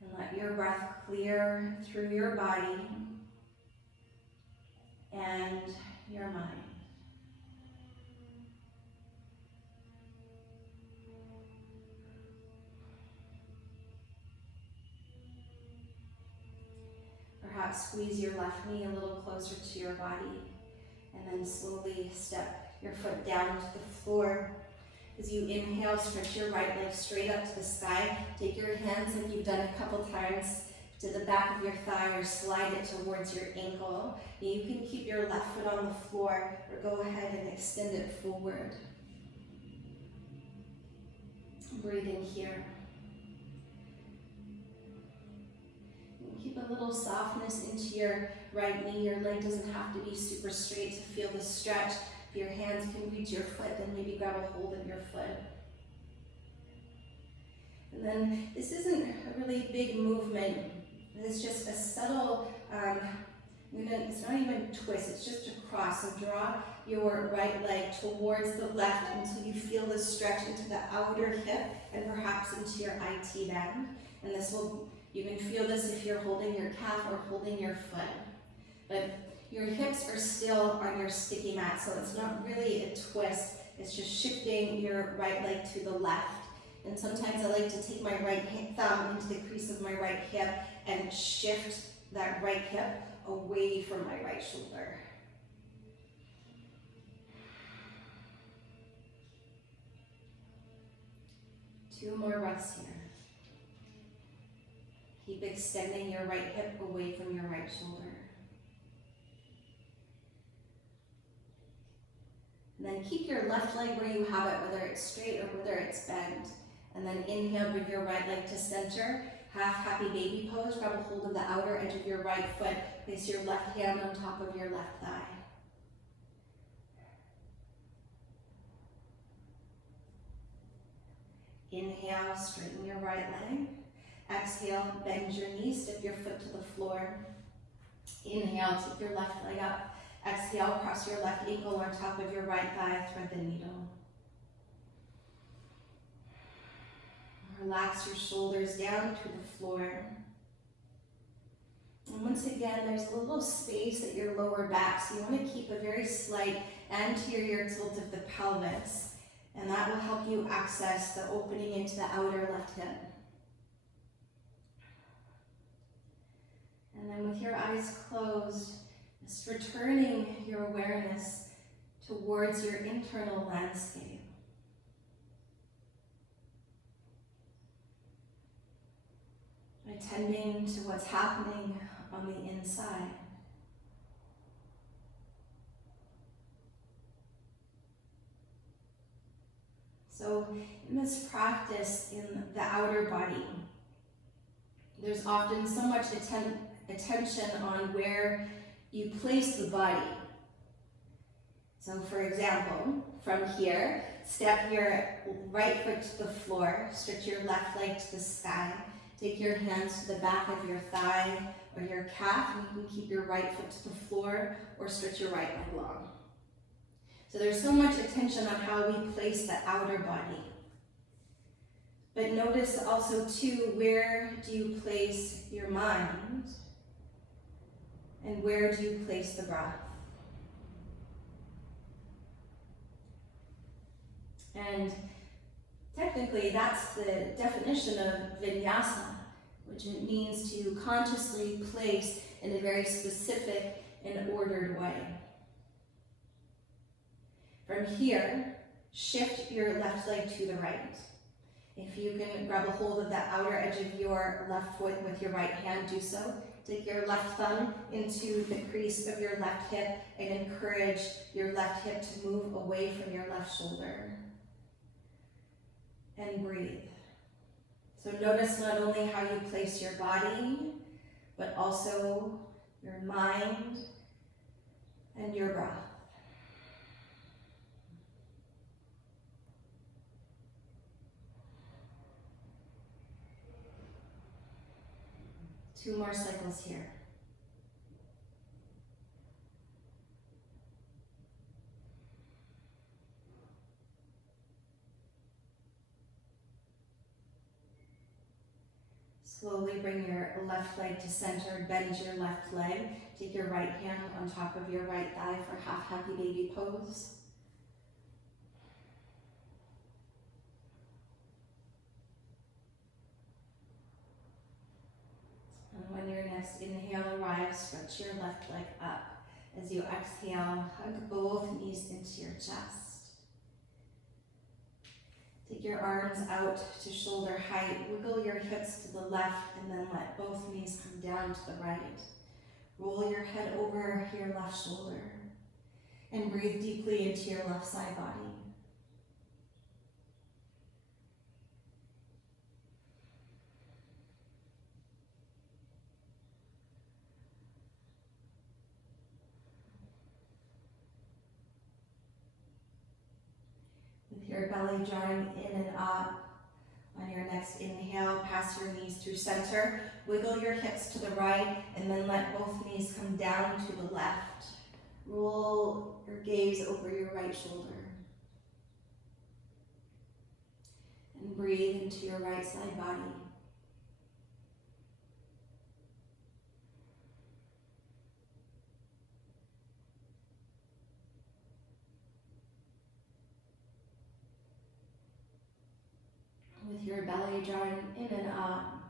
And let your breath clear through your body and your mind. Perhaps squeeze your left knee a little closer to your body, and then slowly step your foot down to the floor. As you inhale, stretch your right leg straight up to the sky. Take your hands, like you've done a couple times, to the back of your thigh or slide it towards your ankle. And you can keep your left foot on the floor or go ahead and extend it forward. Breathe in here. And keep a little softness into your right knee. Your leg doesn't have to be super straight to feel the stretch. If your hands can reach your foot, then maybe grab a hold of your foot. And then this isn't a really big movement. It's just a subtle, it's not even a twist, it's just a cross. So draw your right leg towards the left until you feel the stretch into the outer hip and perhaps into your IT band. And you can feel this if you're holding your calf or holding your foot. But your hips are still on your sticky mat, so it's not really a twist. It's just shifting your right leg to the left. And sometimes I like to take my right thumb into the crease of my right hip and shift that right hip away from my right shoulder. Two more breaths here. Keep extending your right hip away from your right shoulder. And then keep your left leg where you have it, whether it's straight or whether it's bent. And then inhale, bring your right leg to center. Half happy baby pose. Grab a hold of the outer edge of your right foot. Place your left hand on top of your left thigh. Inhale, straighten your right leg. Exhale, bend your knees, step your foot to the floor. Inhale, take your left leg up. Exhale, cross your left ankle on top of your right thigh, thread the needle. Relax your shoulders down to the floor. And once again, there's a little space at your lower back, so you want to keep a very slight anterior tilt of the pelvis, and that will help you access the opening into the outer left hip. And then with your eyes closed, just returning your awareness towards your internal landscape. Attending to what's happening on the inside. So in this practice in the outer body, there's often so much attention on where you place the body. So for example, from here, step your right foot to the floor, stretch your left leg to the sky, take your hands to the back of your thigh or your calf, and you can keep your right foot to the floor or stretch your right leg long. So there's so much attention on how we place the outer body. But notice also too, where do you place your mind? And where do you place the breath? And Technically, that's the definition of Vinyasa, which it means to consciously place in a very specific and ordered way. From here, shift your left leg to the right. If you can grab a hold of that outer edge of your left foot with your right hand, do so. Take your left thumb into the crease of your left hip and encourage your left hip to move away from your left shoulder. And breathe. So notice not only how you place your body, but also your mind and your breath. Two more cycles here. Slowly bring your left leg to center, bend your left leg. Take your right hand on top of your right thigh for half happy baby pose. And when your next inhale arrives, stretch your left leg up. As you exhale, hug both knees into your chest. Take your arms out to shoulder height. Wiggle your hips to the left and then let both knees come down to the right. Roll your head over your left shoulder and breathe deeply into your left side body. With your belly drawing in and up, on your next inhale, pass your knees through center, wiggle your hips to the right, and then let both knees come down to the left. Roll your gaze over your right shoulder. And breathe into your right side body. With your belly drawing in and up,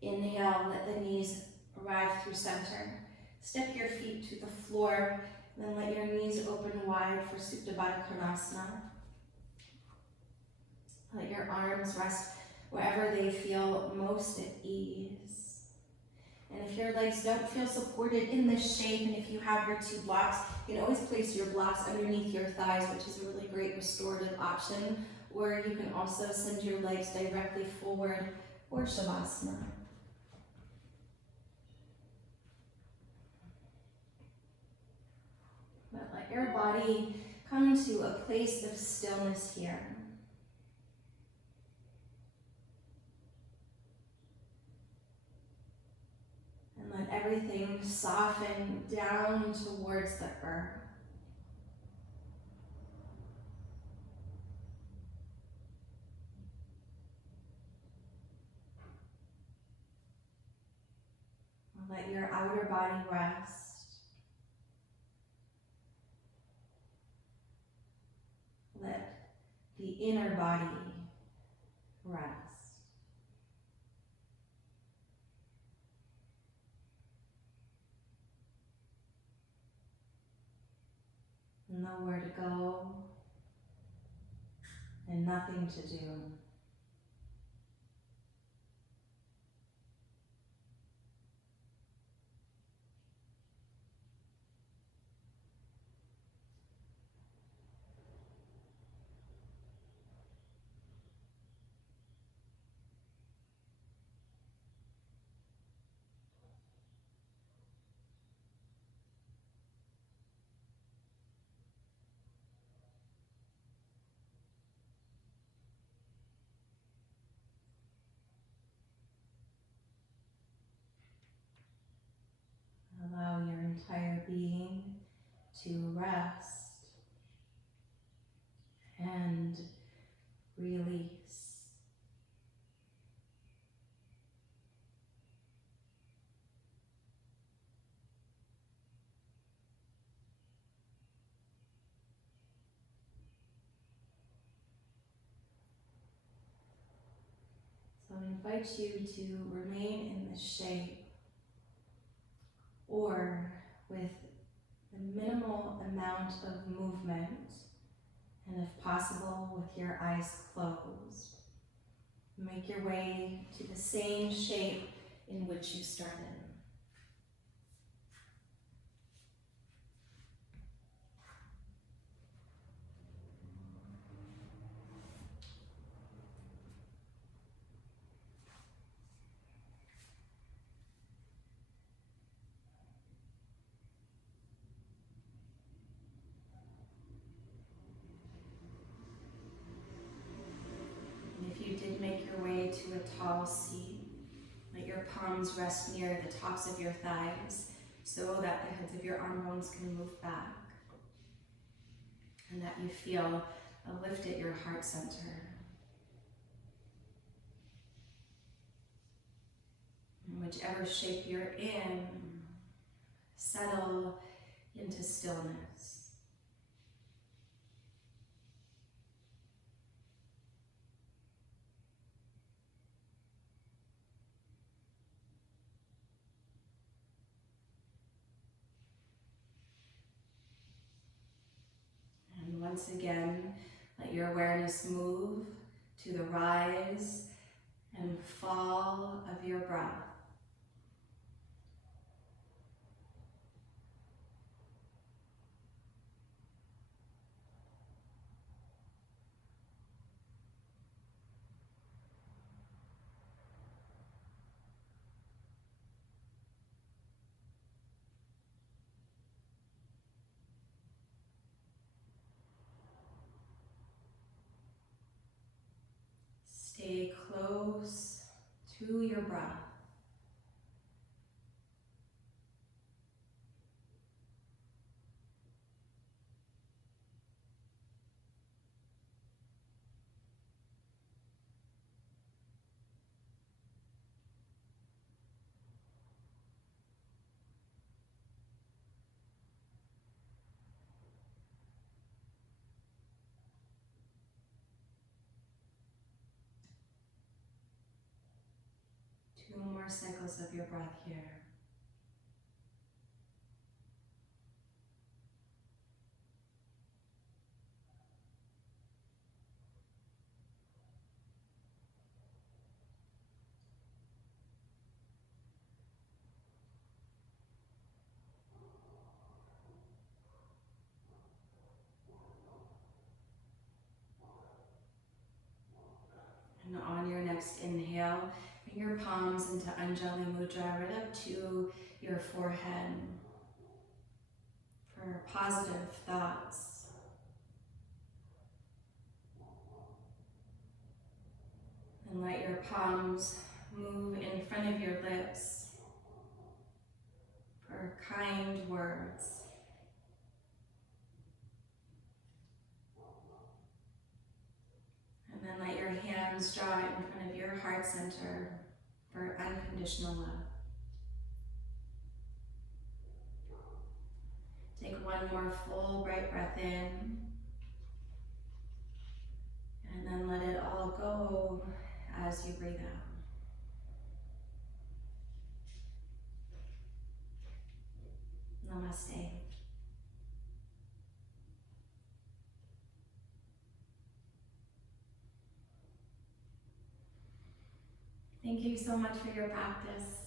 inhale, let the knees arrive through center. Step your feet to the floor, then let your knees open wide for Supta Baddha Konasana. Let your arms rest wherever they feel most at ease. And if your legs don't feel supported in this shape, and if you have your two blocks, you can always place your blocks underneath your thighs, which is a really great restorative option. Or you can also send your legs directly forward for Shavasana. But let your body come to a place of stillness here. And let everything soften down towards the earth. Let your outer body rest. Let the inner body rest. Nowhere to go and nothing to do. Allow your entire being to rest and release. I invite you to remain in this shape, or with the minimal amount of movement, and if possible with your eyes closed. Make your way to the same shape in which you started. If you did make your way to a tall seat, let your palms rest near the tops of your thighs so that the heads of your arm bones can move back, and that you feel a lift at your heart center. In whichever shape you're in, settle into stillness. And once again, let your awareness move to the rise and fall of your breath. Stay close to your breath. Two more cycles of your breath here. And on your next inhale, bring your palms into Anjali Mudra right up to your forehead for positive thoughts. And let your palms move in front of your lips for kind words. And then let your hands draw in front of your heart center for unconditional love. Take one more full bright breath in, and then let it all go as you breathe out. Namaste. Thank you so much for your practice.